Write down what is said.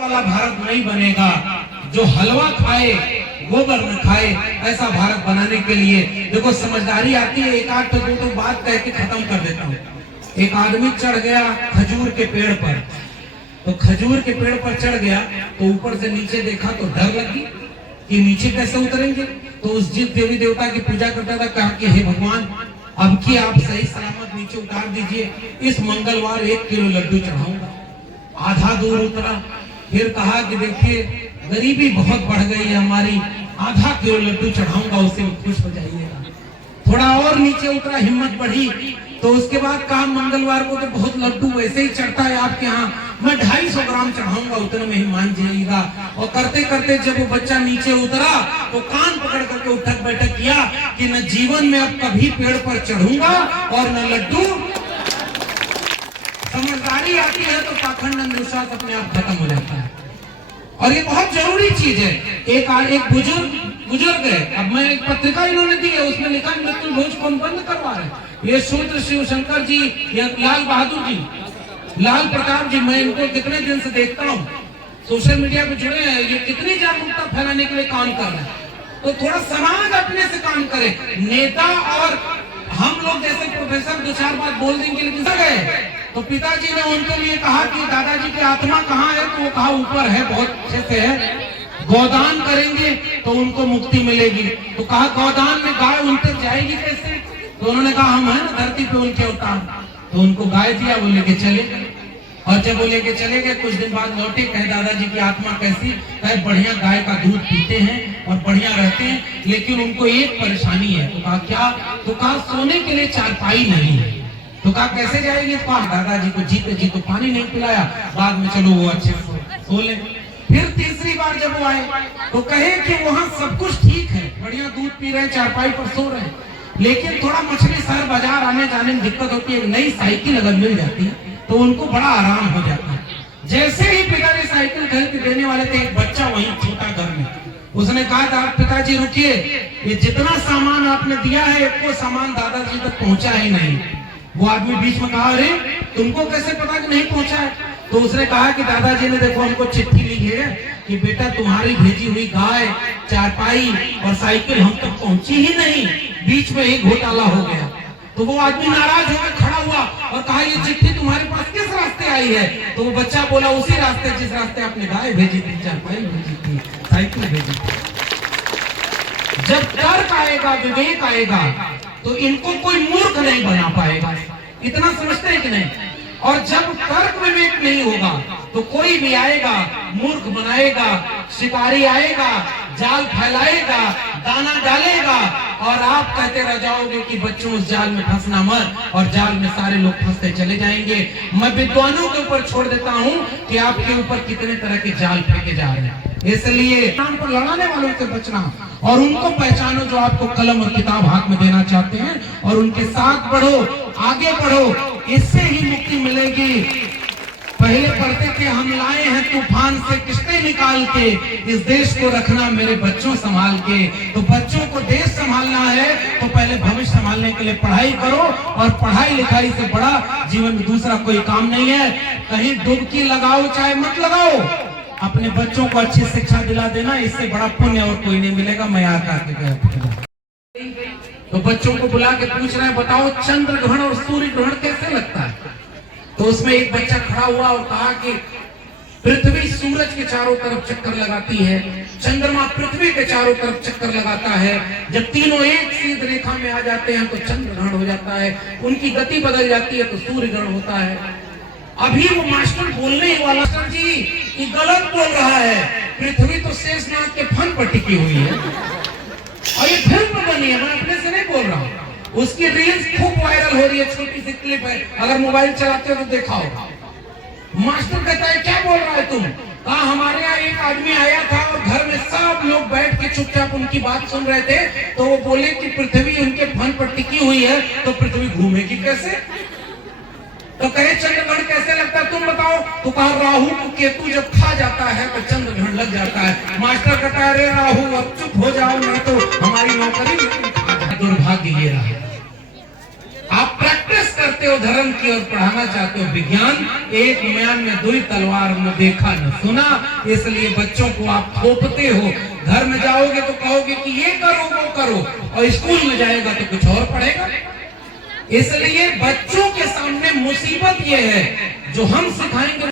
वाला भारत नहीं बनेगा, जो हलवा खाए गोबर न खाए, ऐसा भारत बनाने के लिए देखो समझदारी आती है। एक आध तो बात कह के खत्म कर देता हूँ। एक आदमी चढ़ गया खजूर के पेड़ पर, तो खजूर के पेड़ पर चढ़ गया तो ऊपर से नीचे देखा तो डर लगी कि नीचे कैसे उतरेंगे। तो उस जिस देवी देवता की पूजा करता था, कहा कि हे भगवान अब की आप सही सलामत नीचे उतार दीजिए, इस मंगलवार 1 किलो लड्डू चढ़ाऊंगा। आधा दूर उतरा, फिर कहा कि देखिए गरीबी बहुत बढ़ गई है हमारी, आधा किलो लड्डू चढ़ाऊंगा, उससे खुश हो जाइएगा। थोड़ा और नीचे उतरा, हिम्मत बढ़ी, तो उसके बाद कहा मंगलवार को तो बहुत लड्डू वैसे ही चढ़ता है आपके यहाँ, मैं 250 ग्राम चढ़ाऊंगा, उतने में ही मान जाइएगा। और करते करते जब वो बच्चा नीचे उतरा तो कान पकड़ करके उठक बैठक किया कि न जीवन में अब कभी पेड़ पर चढ़ूंगा और न लड्डू। समझदारी आती है तो पाखंड अंधविश्वास अपने आप खत्म हो जाता है, और ये बहुत जरूरी चीज है। एक बुजुर्ग है, अब मैं एक पत्रिका इन्होंने दी है, उसमें लिखा मृत्यु भोज को बंद करवा रहे। ये शूद्र शिव शंकर जी या लाल बहादुर जी, लाल प्रताप जी, मैं इनको कितने दिन से देखता हूँ, सोशल मीडिया पे जुड़े हैं, ये कितनी जागरूकता फैलाने के लिए काम कर रहे हैं। तो थोड़ा समाज अपने से काम करे। नेता और हम लोग जैसे प्रोफेसर 2-4 बात बोल देंगे लेकिन गए, तो पिताजी ने उनके लिए कहा कि दादाजी की आत्मा कहाँ है, तो वो कहा ऊपर है, बहुत अच्छे से है, गोदान करेंगे तो उनको मुक्ति मिलेगी। तो कहा गोदान में गाय उन तक जाएगी कैसे, तो उन्होंने कहा हम है ना धरती पे उनके अवतार, तो उनको गाय दिया, वो लेके चले गए। और जब वो लेके चले गए कुछ दिन बाद लौटे, कहे दादाजी की आत्मा कैसी, कहे बढ़िया गाय का दूध पीते हैं और बढ़िया रहते हैं, लेकिन उनको एक परेशानी है। तो कहा क्या, तो कहा सोने के लिए चारपाई नहीं है। तो कहा कैसे जाएगी, तो कहा दादाजी को जीते जी तो पानी नहीं पिलाया, बाद में चलो वो अच्छे से सो ले। फिर तीसरी बार जब वो आए तो कहे कि वहाँ सब कुछ ठीक है, बढ़िया दूध पी रहे हैं, चारपाई पर सो रहे हैं, लेकिन थोड़ा मछली शहर बाजार आने जाने में दिक्कत होती है। नई साइकिल अगर मिल जाती है तो उनको बड़ा आराम हो जाता है। जैसे ही पिताजी साइकिल खरीद के देने वाले थे, एक बच्चा वहीं छूटा घर में, उसने कहा था पिताजी रुकिए, ये जितना सामान आपने दिया है एक को सामान दादाजी तक पहुंचा ही नहीं। वो आदमी बीच में कहा अरे तुमको कैसे पता कि नहीं पहुंचा है, तो उसने कहा कि दादाजी ने देखो हमको चिट्ठी लिखी है कि बेटा तुम्हारी भेजी हुई गाय, चारपाई और साइकिल हम तक पहुंची ही नहीं, बीच में एक घोटाला हो गया। तो वो आदमी नाराज होकर खड़ा हुआ और कहा ये चिट्ठी तुम्हारे पास किस रास्ते आई है, तो वो बच्चा बोला उसी रास्ते जिस रास्ते आपने गाय भेजी थी, चारपाई भेजी थी, साइकिल भेजी थी। जब तर्क आएगा, विवेक आएगा, तो इनको कोई मूर्ख नहीं बना पाएगा, इतना समझते हैं कि नहीं। और जब तर्क विवेक नहीं होगा तो कोई भी आएगा मूर्ख बनाएगा, शिकारी आएगा जाल फैलाएगा, दाना डालेगा, और आप कहते रह जाओगे कि बच्चों उस जाल में फंसना मत, और जाल में सारे लोग फंसते चले जाएंगे। मैं विद्वानों के ऊपर छोड़ देता हूं कि आपके ऊपर कितने तरह के जाल फेंके जा रहे हैं। इसलिए नाम पर लड़ाने वालों से बचना, और उनको पहचानो जो आपको कलम और किताब हाथ में देना चाहते हैं, और उनके साथ बढ़ो, आगे बढ़ो, इससे ही मुक्ति मिलेगी। पहले पढ़ते थे हम लाए हैं तूफान से किश्ते निकाल के, इस देश को रखना मेरे बच्चों संभाल के। तो बच्चों को देश संभालना है तो पहले भविष्य संभालने के लिए पढ़ाई करो, और पढ़ाई लिखाई से बड़ा जीवन में दूसरा कोई काम नहीं है। कहीं डुबकी लगाओ चाहे मत लगाओ, अपने बच्चों को अच्छी शिक्षा दिला देना, इससे बड़ा पुण्य और कोई नहीं मिलेगा। मैं आकर के तो बच्चों को बुला के पूछ रहे हैं बताओ चंद्र ग्रहण और सूर्य ग्रहण कैसे लगता है। तो उसमें एक बच्चा खड़ा हुआ और कहा कि पृथ्वी सूरज के चारों तरफ चक्कर लगाती है, चंद्रमा पृथ्वी के चारों तरफ चक्कर लगाता है, जब तीनों एक सीध रेखा में आ जाते हैं तो चंद्र ग्रहण हो जाता है, उनकी गति बदल जाती है तो सूर्य ग्रहण होता है। अभी वो मास्टर बोलने वाला जी कि गलत बोल रहा है, पृथ्वी तो शेषनाग के फन पर टिकी हुई है, और ये फिल्म बनी है, मैं अपने से नहीं बोल रहा हूँ। उसकी रील्स खूब वायरल हो रही है, छोटी सी क्लिप है, अगर मोबाइल चलाते हो तो देखा होगा। मास्टर कहता है क्या बोल रहा है तुम, कहा हमारे यहाँ एक आदमी आया था और घर में सब लोग बैठ के चुपचाप उनकी बात सुन रहे थे, तो वो बोले कि पृथ्वी उनके फन पर टिकी हुई है तो पृथ्वी घूमेगी कैसे। तो कहे चंद्रग्रहण कैसे लगता है तुम बताओ, तो कहा राहु को केतु जब खा जाता है तो चंद्रग्रहण लग जाता है। मास्टर कहता है अरे राहु अब चुप हो जाओ, नहीं तो हमारी नौकरी दुर्भाग्य ये रहा। आप प्रैक्टिस करते हो धर्म की और पढ़ाना चाहते हो विज्ञान। एक म्यान में दुई तलवार न देखा न सुना, इसलिए बच्चों को आप थोपते हो। घर में जाओगे तो कहोगे कि ये करो वो करो, और स्कूल में जाएगा तो कुछ और पढ़ेगा। इसलिए बच्चों के सामने मुसीबत ये है, जो हम सिखाएंगे